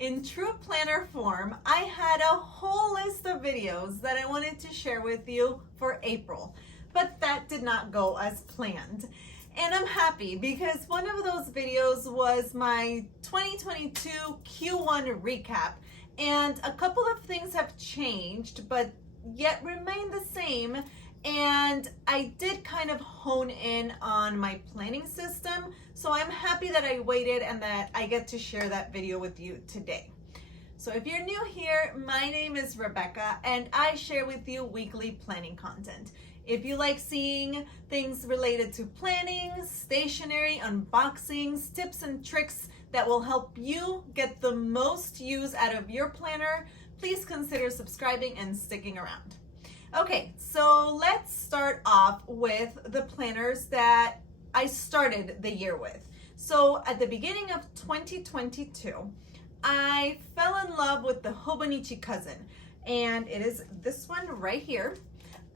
In true planner form, I had a whole list of videos that I wanted to share with you for April, but that did not go as planned. And I'm happy because one of those videos was my 2022 Q1 recap, and a couple of things have changed, but yet remain the same. And I did kind of hone in on my planning system. So I'm happy that I waited and that I get to share that video with you today. So if you're new here, my name is Rebecca and I share with you weekly planning content. If you like seeing things related to planning, stationery, unboxings, tips and tricks that will help you get the most use out of your planner, please consider subscribing and sticking around. Okay, so let's start off with the planners that I started the year with. So at the beginning of 2022, I fell in love with the Hobonichi Cousin, and it is this one right here.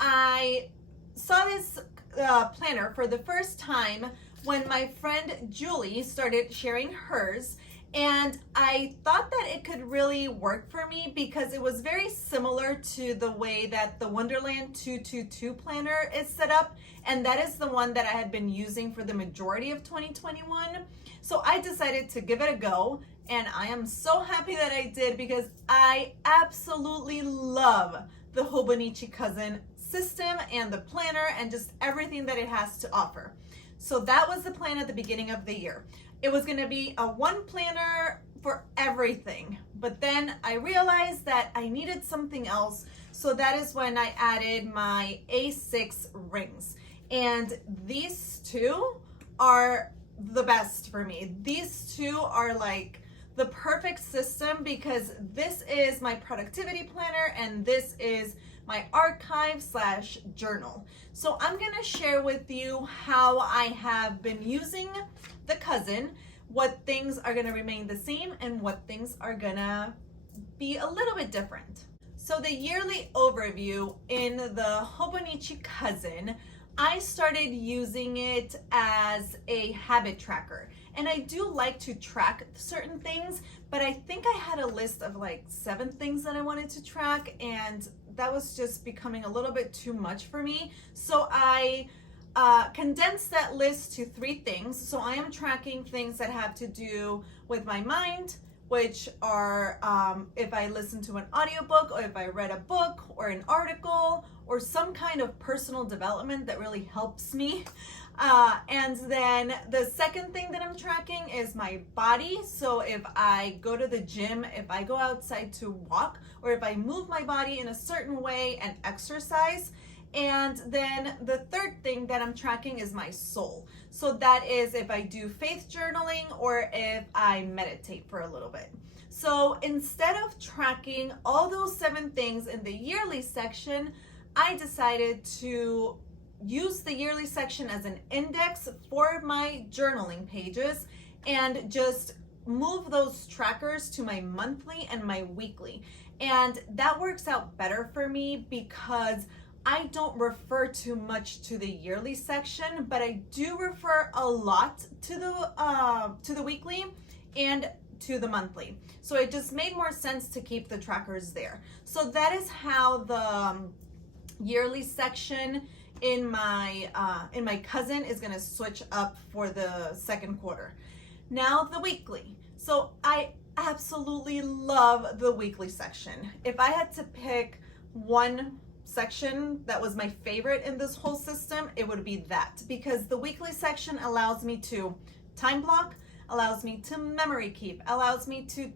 I saw this planner for the first time when my friend Julie started sharing hers, and I thought that it could really work for me because it was very similar to the way that the Wonderland 222 planner is set up, and that is the one that I had been using for the majority of 2021. So I decided to give it a go, and I am so happy that I did because I absolutely love the Hobonichi Cousin system and the planner and just everything that it has to offer. So that was the plan at the beginning of the year. It was going to be a one planner for everything, but then I realized that I needed something else. So that is when I added my A6 rings, and these two are the best for me. These two are like the perfect system because this is my productivity planner and this is my archive/journal. So I'm gonna share with you how I have been using the Cousin, what things are gonna remain the same and what things are gonna be a little bit different. So the yearly overview in the Hobonichi Cousin, I started using it as a habit tracker. And I do like to track certain things, but I think I had a list of like 7 things that I wanted to track, and that was just becoming a little bit too much for me. So I condensed that list to 3 things. So I am tracking things that have to do with my mind, which are if I listen to an audiobook or if I read a book or an article or some kind of personal development that really helps me. And then the second thing that I'm tracking is my body. So if I go to the gym, if I go outside to walk, or if I move my body in a certain way and exercise. And then the third thing that I'm tracking is my soul. So that is if I do faith journaling or if I meditate for a little bit. So instead of tracking all those 7 things in the yearly section, I decided to use the yearly section as an index for my journaling pages and just move those trackers to my monthly and my weekly. And that works out better for me because I don't refer too much to the yearly section, but I do refer a lot to the weekly and to the monthly. So it just made more sense to keep the trackers there. So that is how the yearly section in my Cousin is going to switch up for the second quarter. Now the weekly. So I absolutely love the weekly section. If I had to pick one section that was my favorite in this whole system, it would be that, because the weekly section allows me to time block, allows me to memory keep, allows me to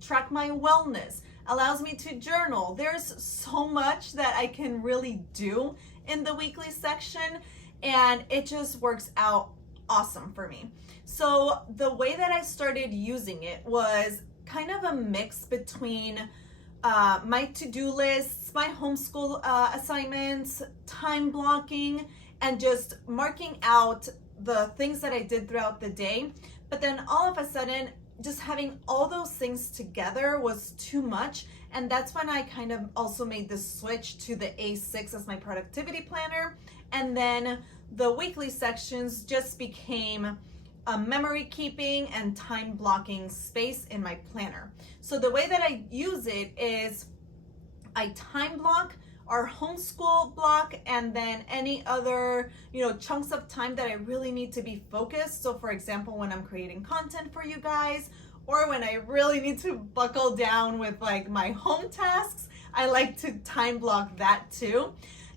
track my wellness, allows me to journal. There's so much that I can really do in the weekly section, and it just works out awesome for me. So the way that I started using it was kind of a mix between my to-do lists, my homeschool assignments, time blocking, and just marking out the things that I did throughout the day. But then all of a sudden, just having all those things together was too much. And that's when I kind of also made the switch to the A6 as my productivity planner. And then the weekly sections just became memory keeping and time blocking space in my planner. So the way that I use it is I time block our homeschool block and then any other, chunks of time that I really need to be focused. So for example, when I'm creating content for you guys, or when I really need to buckle down with like my home tasks, I like to time block that too.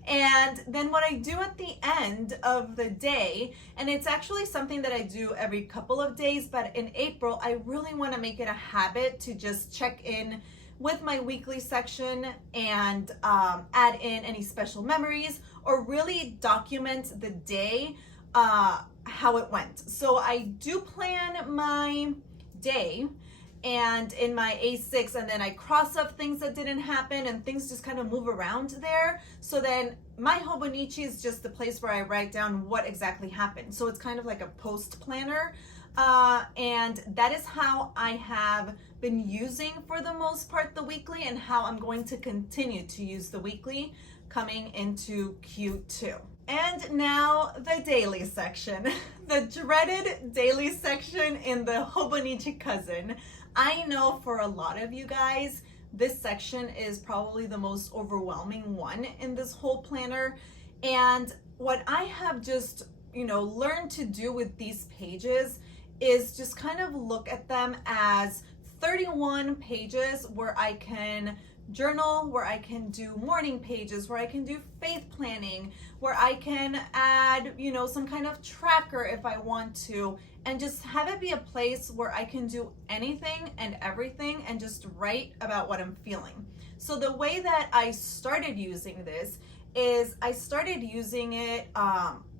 And then what I do at the end of the day, and it's actually something that I do every couple of days, but in April, I really want to make it a habit to just check in with my weekly section and add in any special memories or really document the day, how it went. So I do plan my day and in my A6, and then I cross up things that didn't happen and things just kind of move around there. So then my Hobonichi is just the place where I write down what exactly happened. So it's kind of like a post planner. And that is how I have been using for the most part the weekly, and how I'm going to continue to use the weekly coming into Q2. And now the daily section, the dreaded daily section in the Hobonichi Cousin. I know for a lot of you guys, this section is probably the most overwhelming one in this whole planner. And what I have just, learned to do with these pages is just kind of look at them as 31 pages where I can journal, where I can do morning pages, where I can do faith planning, where I can add, some kind of tracker if I want to, and just have it be a place where I can do anything and everything and just write about what I'm feeling. So the way that I started using this is I started using it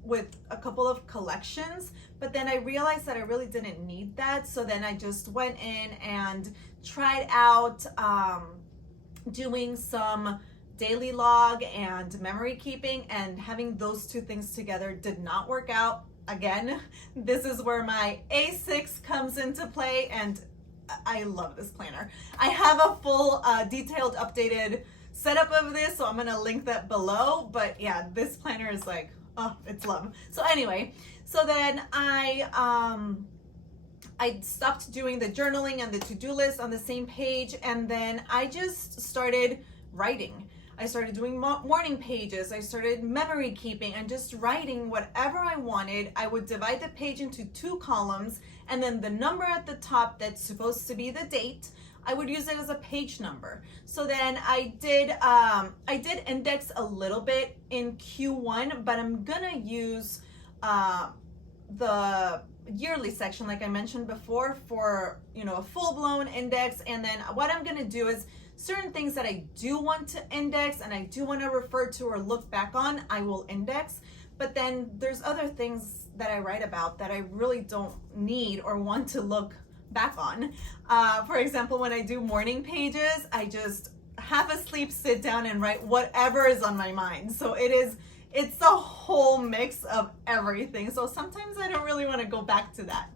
with a couple of collections, but then I realized that I really didn't need that. So then I just went in and tried out doing some daily log and memory keeping, and having those two things together did not work out. Again, this is where my A6 comes into play, and I love this planner. I have a full detailed updated setup of this, so I'm gonna link that below. But yeah, this planner is like, oh, it's love. So anyway, so then I stopped doing the journaling and the to-do list on the same page, and then I just started writing. I started doing morning pages. I started memory keeping and just writing whatever I wanted. I would divide the page into 2 columns, and then the number at the top that's supposed to be the date, I would use it as a page number. So then I did index a little bit in Q1, but I'm gonna use the yearly section, like I mentioned before, for a full-blown index. And then what I'm gonna do is certain things that I do want to index and I do want to refer to or look back on, I will index. But then there's other things that I write about that I really don't need or want to look back on. For example, when I do morning pages, I just half asleep sit down and write whatever is on my mind. So it's a whole mix of everything. So sometimes I don't really want to go back to that.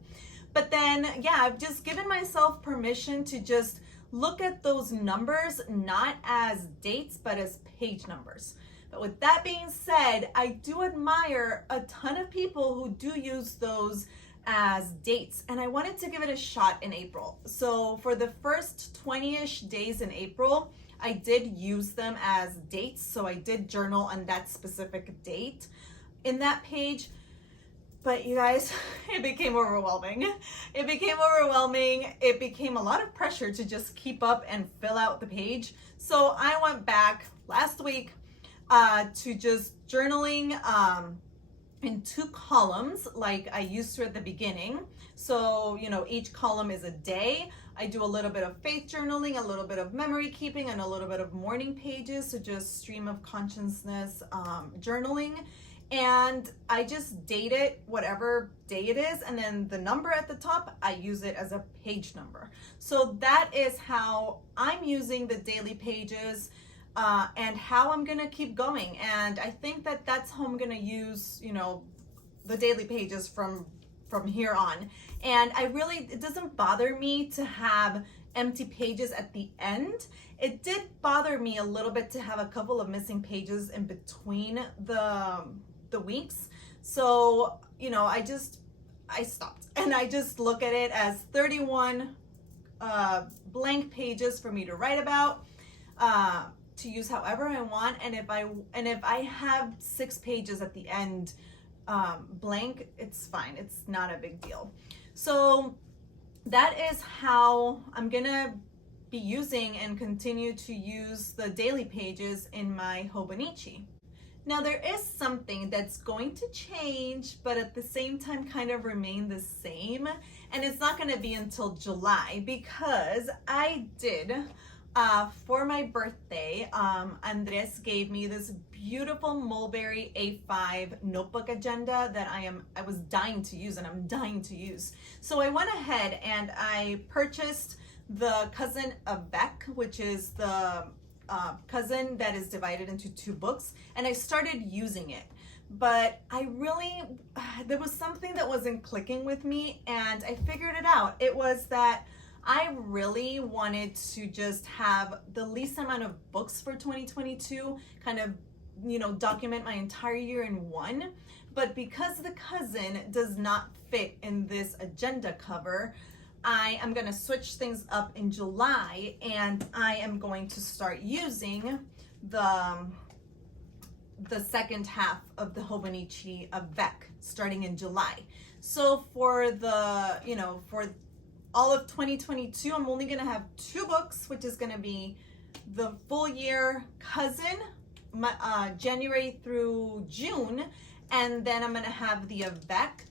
But then, yeah, I've just given myself permission to just look at those numbers, not as dates, but as page numbers. But with that being said, I do admire a ton of people who do use those as dates, and I wanted to give it a shot in April. So for the first 20-ish days in April, I did use them as dates. So I did journal on that specific date in that page. But you guys, it became overwhelming. It became overwhelming. It became a lot of pressure to just keep up and fill out the page. So I went back last week to just journaling in 2 columns like I used to at the beginning. So, each column is a day. I do a little bit of faith journaling, a little bit of memory keeping, and a little bit of morning pages. So just stream of consciousness journaling. And I just date it, whatever day it is, and then the number at the top, I use it as a page number. So that is how I'm using the daily pages and how I'm gonna keep going. And I think that that's how I'm gonna use, the daily pages from here on. And it doesn't bother me to have empty pages at the end. It did bother me a little bit to have a couple of missing pages in between the weeks. So, I stopped and I just look at it as 31 blank pages for me to write about, to use however I want. And if I have 6 pages at the end blank, it's fine. It's not a big deal. So that is how I'm gonna be using and continue to use the daily pages in my Hobonichi. Now there is something that's going to change, but at the same time kind of remain the same. And it's not gonna be until July, because I did, for my birthday, Andres gave me this beautiful mulberry A5 notebook agenda that I was dying to use, and I'm dying to use. So I went ahead and I purchased the Cousin Avec, which is the Cousin that is divided into 2 books, and I started using it. But there was something that wasn't clicking with me, and I figured it out. It was that I really wanted to just have the least amount of books for 2022, kind of, document my entire year in one. But because the Cousin does not fit in this agenda cover, I am going to switch things up in July, and I am going to start using the second half of the Hobonichi Avec starting in July. So for for all of 2022, I'm only going to have 2 books, which is going to be the full year Cousin, January through June, and then I'm going to have the Avec,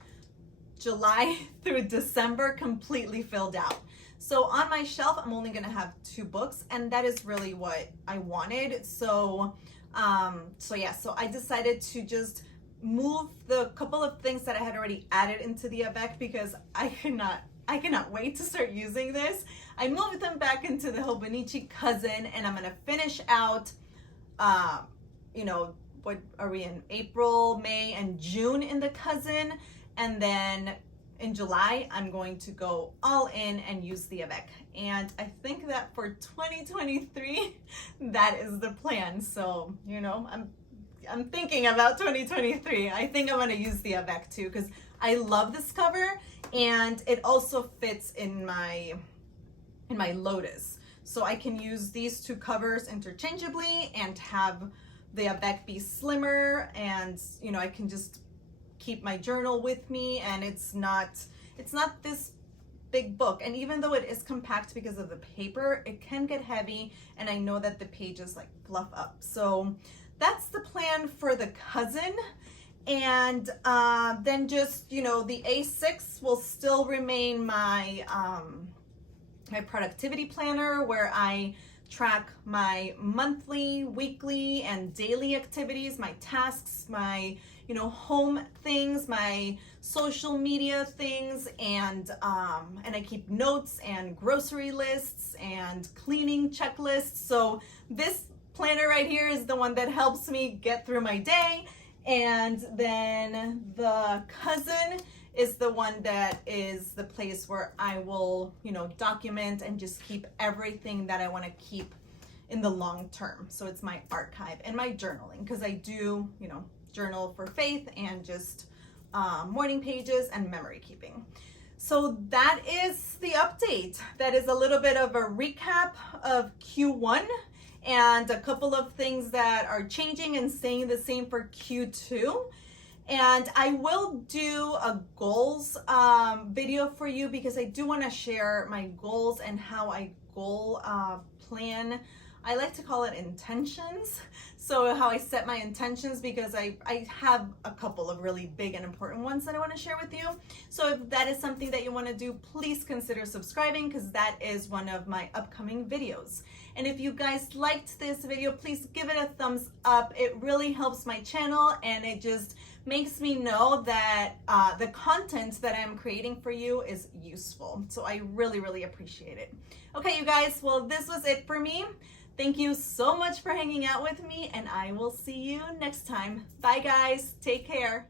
July through December, completely filled out. So on my shelf, I'm only going to have 2 books, and that is really what I wanted. So I decided to just move the couple of things that I had already added into the Avec, because I cannot wait to start using this. I moved them back into the Hobonichi Cousin, and I'm going to finish out, what are we in, April, May, and June in the Cousin. And then in July, I'm going to go all in and use the Avec. And I think that for 2023, that is the plan. So, I'm thinking about 2023. I think I'm going to use the Avec too, because I love this cover, and it also fits in my Lotus. So I can use these 2 covers interchangeably and have the Avec be slimmer, and I can just keep my journal with me, and it's not this big book. And even though it is compact because of the paper, it can get heavy, and I know that the pages like fluff up. So that's the plan for the Cousin. And then just, the A6 will still remain my my productivity planner, where I track my monthly, weekly, and daily activities, my tasks, my home things, my social media things, and I keep notes and grocery lists and cleaning checklists. So this planner right here is the one that helps me get through my day. And then the Cousin is the one that is the place where I will, document and just keep everything that I want to keep in the long term. So it's my archive and my journaling, because I do, journal for faith and just morning pages and memory keeping. So that is the update. That is a little bit of a recap of Q1 and a couple of things that are changing and staying the same for Q2. And I will do a goals video for you, because I do want to share my goals and how I goal plan. I like to call it intentions. So how I set my intentions, because I have a couple of really big and important ones that I want to share with you. So if that is something that you want to do, please consider subscribing, because that is one of my upcoming videos. And if you guys liked this video, please give it a thumbs up. It really helps my channel, and it just makes me know that the content that I'm creating for you is useful. So I really, really appreciate it. Okay, you guys, well, this was it for me. Thank you so much for hanging out with me, and I will see you next time. Bye, guys. Take care.